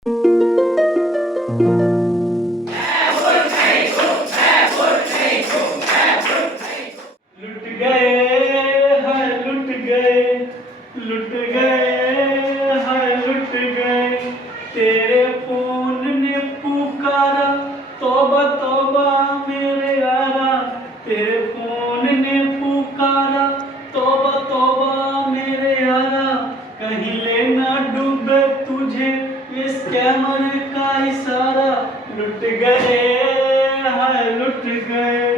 लुट गए हैं लुट गए लुट गए हैं लुट गए तेरे फोन ने पुकारा तौबा तौबा मेरे यारा तेरे फोन ने पुकारा तौबा तौबा मेरे यारा कहीं लेना डूबे तुझे ये स्कैमर का इशारा लुट गए हैं लुट गए।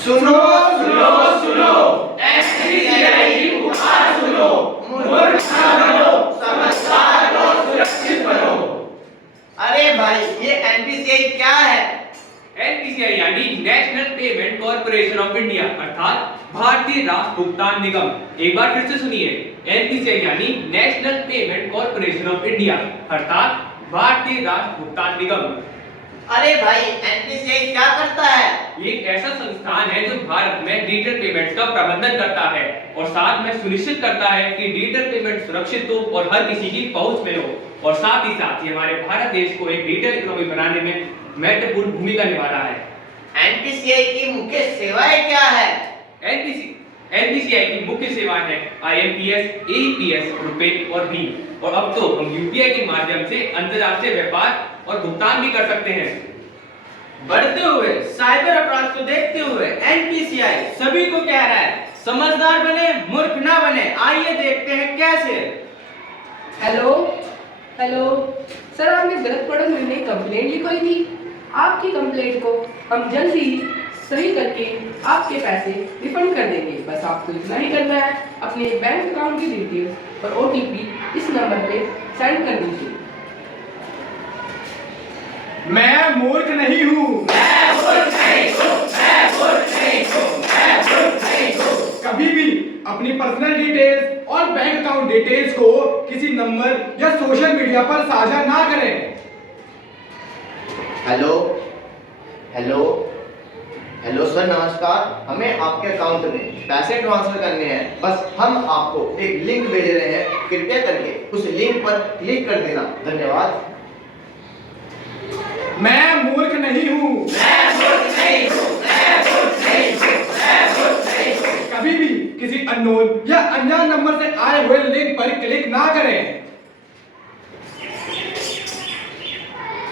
सुनो सुनो सुनो एसटीआई की पुकार सुनो मूर्ख ना बनो समझदार बनो सुरक्षित बनो। अरे भाई ये एनपीसीआई क्या है? एनपीसीआई यानी national payment corporation of India अर्थात भारतीय राष्ट्र भुगतान निगम। एक बार फिर से सुनिए, एनपीसीआई यानी national payment corporation of India अर्थात भारतीय राष्ट्र भुगतान निगम। अरे भाई एनपीसीआई क्या करता है? ये एक ऐसा संस्थान है जो भारत में डिजिटल पेमेंट्स का प्रबंधन करता है और साथ में सुनिश्चित करता है कि डिजिटल पेमेंट सुरक्षित हो और हर किसी की पहुंच में हो और साथ ही हमारे भारत देश को एक डिजिटल इकोनॉमी बनाने में महत्वपूर्ण भूमिका निभा रहा है। एनपीसीआई की मुख्य सेवाएं क्या है? एनपीसीआई की मुख्य सेवाएं हैं आईएमपीएस, एईपीएस, रुपए और भीम। और अब तो हम यूपीआई के माध्यम से अंतर्राष्ट्रीय व्यापार और भुगतान भी कर सकते हैं। बढ़ते हुए साइबर अपराध को देखते हुए एनपीसीआई सभी को कह रहा है, समझदार बने मूर्ख ना बने। आइए देखते हैं कैसे। हेलो हेलो सर, आपने गलत प्रोडक्ट मिलने की कंप्लेंट लिखवाई थी। आपकी कंप्लेंट को हम जल्द ही सही करके आपके पैसे रिफंड कर देंगे। बस आपको इतना ही करना है, अपने बैंक अकाउंट की डिटेल्स और ओटीपी इस नंबर पे सेंड कर दीजिए। मैं मूर्ख नहीं हूँ, मैं मूर्ख नहीं हूँ, मैं मूर्ख नहीं हूँ, मैं मूर्ख नहीं हूँ। कभी भी अपनी पर्सनल डिटेल्स और बैंक अकाउंट डिटेल्स को किसी नंबर या सोशल मीडिया पर साझा ना करें। हेलो हेलो हेलो सर नमस्कार, हमें आपके अकाउंट में पैसे ट्रांसफर करने हैं। बस हम आपको एक लिंक भेज रहे हैं, कृपया करके उस लिंक पर क्लिक कर देना। धन्यवाद। मैं मूर्ख नहीं हूँ, मैं मूर्ख नहीं हूँ, मैं मूर्ख नहीं हूँ, मैं मूर्ख नहीं हूँ। कभी भी किसी अननोन या अनजान नंबर से आए हुए लिंक पर क्लिक ना करें।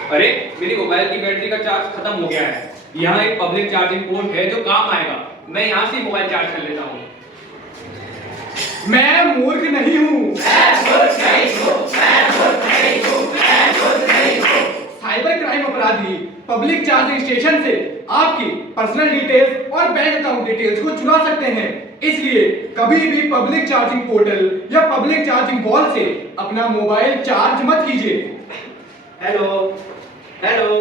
अरे मेरी मोबाइल की बैटरी का चार्ज खत्म हो गया है। यहाँ एक पब्लिक चार्जिंग पोर्ट है जो काम आएगा, मैं यहाँ से मोबाइल चार्ज कर लेता हूँ। मैं मूर्ख नहीं हूँ, मैं मूर्ख नहीं हूँ, मैं मूर्ख नहीं हूँ, मैं मूर्ख नहीं हूँ। साइबर क्राइम अपराधी पब्लिक चार्जिंग स्टेशन से आपकी पर्सनल डिटेल्स और बैंक अकाउंट डिटेल्स को चुरा सकते हैं। इसलिए कभी भी पब्लिक चार्जिंग पोर्टल या पब्लिक चार्जिंग वॉल से अपना मोबाइल चार्ज मत कीजिए। हेलो हेलो,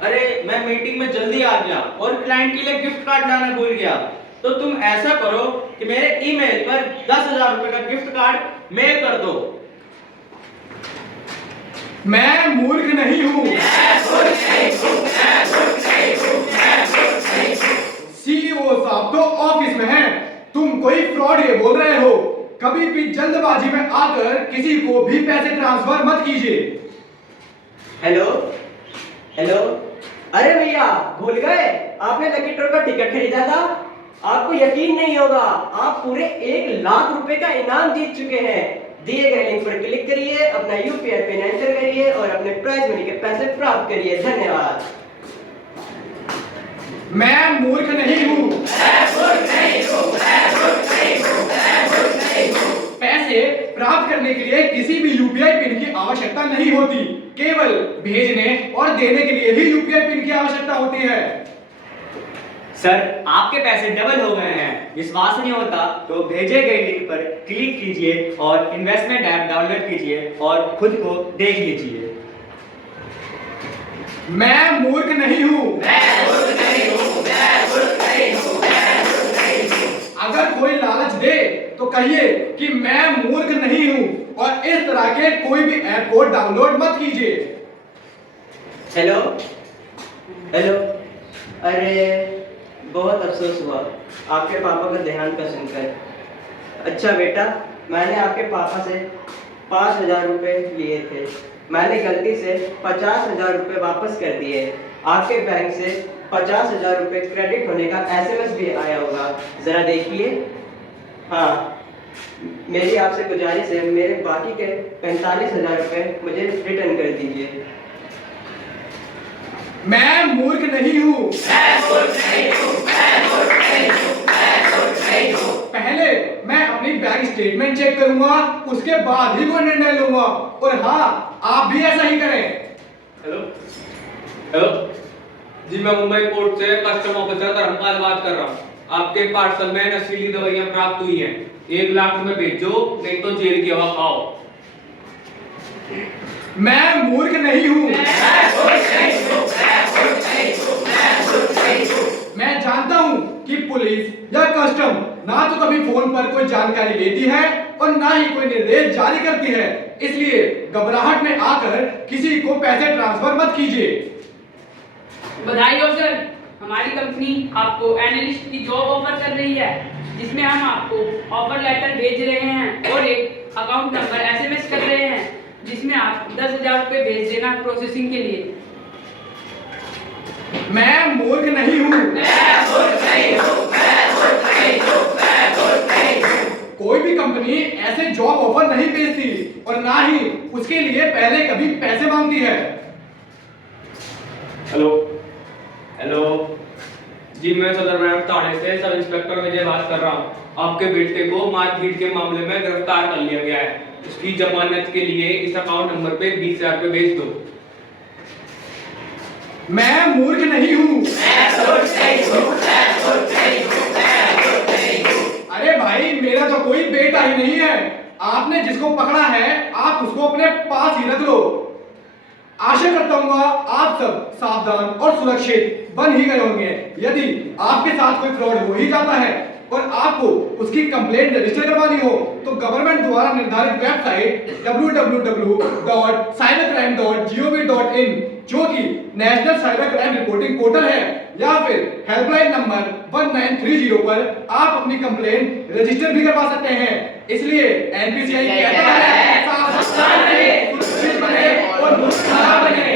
अरे मैं मीटिंग में जल्दी आ गया और क्लाइंट के लिए गिफ्ट कार्ड लाना भूल गया। तो तुम ऐसा करो कि मेरे ईमेल पर 10,000 रुपए का गिफ्ट कार्ड मेल कर दो। मैं मूर्ख नहीं हूँ, मैं मूर्ख नहीं हूँ, मैं मूर्ख नहीं हूँ, मैं मूर्ख नहीं हूँ। सीईओ साहब तो ऑफिस में हैं, तुम कोई फ्रॉड ये बोल रहे हो। कभी भी जल्दबाजी में आकर किसी को भी पैसे ट्रांसफर मत कीजिए। हेलो हेलो, अरे भैया भूल गए, आपने लकी ड्रॉ का टिकट खरीदा था। आपको यकीन नहीं होगा, आप पूरे 1,00,000 रुपए का इनाम जीत चुके हैं। दिए गए लिंक पर क्लिक करिए, अपना यूपीआई पिन एंटर करिए और अपने प्राइज मनी के पैसे प्राप्त करिए। धन्यवाद। मैं मूर्ख नहीं हूँ, मैं मूर्ख नहीं हूँ, मैं मूर्ख नहीं हूँ, मैं मूर्ख नहीं हूँ। पैसे प्राप्त करने के लिए किसी भी यूपीआई पिन की आवश्यकता नहीं होती, केवल भेजने और देने के लिए ही यूपीआई पिन की आवश्यकता होती है। सर आपके पैसे डबल हो गए हैं। विश्वास नहीं होता तो भेजे गए लिंक पर क्लिक कीजिए और इन्वेस्टमेंट ऐप डाउनलोड कीजिए और खुद को देख लीजिए। मैं मूर्ख नहीं हूँ। अगर कोई लालच दे तो कहिए कि मैं मूर्ख नहीं हूँ और इस तरह के कोई भी ऐप को डाउनलोड मत कीजिए। हेलो हेलो, अरे बहुत अफसोस हुआ आपके पापा का देहांत का सुनकर। अच्छा बेटा, मैंने आपके पापा से 5,000 रुपये लिए थे, मैंने गलती से 50,000 रुपये वापस कर दिए। आपके बैंक से 50,000 रुपये क्रेडिट होने का SMS भी आया होगा, जरा देखिए। हाँ, मेरी आपसे गुजारिश है, मेरे बाकी के 45,000 रुपये मुझे रिटर्न कर दीजिए। मैं मूर्ख नहीं हूँ। पहले मैं अपनी बैंक स्टेटमेंट चेक करूंगा, उसके बाद ही कोई निर्णय लूंगा। और हाँ, आप भी ऐसा ही करें। हेलो हेलो जी, मैं मुंबई पोर्ट से कस्टम ऑफिसर धर्मपाल बात कर रहा हूँ। आपके पार्सल में नशीली दवाइयाँ प्राप्त हुई हैं। 1 लाख रुपए भेजो, नहीं तो जेल की हवा खाओ। मैं मूर्ख नहीं हूँ। मैं जानता हूँ कि पुलिस या कस्टम ना तो कभी फोन पर कोई जानकारी लेती है और ना ही कोई निर्देश जारी करती है, इसलिए घबराहट में आकर किसी को पैसे ट्रांसफर मत कीजिए। बधाई हो सर, हमारी कंपनी आपको एनालिस्ट की जॉब ऑफर कर रही है, जिसमें हम आपको ऑफर लेटर भेज रहे हैं और एक अकाउंट नंबर SMS कर रहे हैं, जिसमें आप 10,000 रुपये भेज देना प्रोसेसिंग के लिए। मैं मूर्ख नहीं हूँ। कोई भी कंपनी ऐसे जॉब ऑफर नहीं भेजती और ना ही उसके लिए पहले कभी पैसे मांगती है। हेलो हेलो जी, मैं सदर मैम थाने से सब इंस्पेक्टर विजय बात कर रहा हूँ। आपके बेटे को मारपीट के मामले में गिरफ्तार कर लिया गया है। उसकी जमानत के लिए इस अकाउंट नंबर पे 20,000 रुपये भेज दो। मैं मूर्ख नहीं हूँ। अरे भाई, मेरा तो कोई बेटा ही नहीं है। आपने जिसको पकड़ा है आप उसको अपने पास ही रख लो। आशा करता हूँ आप सब सावधान और सुरक्षित बन ही गए होंगे। यदि आपके साथ कोई फ्रॉड हो ही जाता है और आपको उसकी कंप्लेंट रजिस्टर करवानी हो तो गवर्नमेंट द्वारा निर्धारित वेबसाइट www.cybercrime.gov.in जो कि national cyber crime reporting portal है, या फिर हेल्पलाइन नंबर 1930 पर आप अपनी कंप्लेंट रजिस्टर भी करवा सकते हैं। इसलिए NPCI कहता है, सावधान रहें, सुरक्षित बने और मुस्कुरा बने।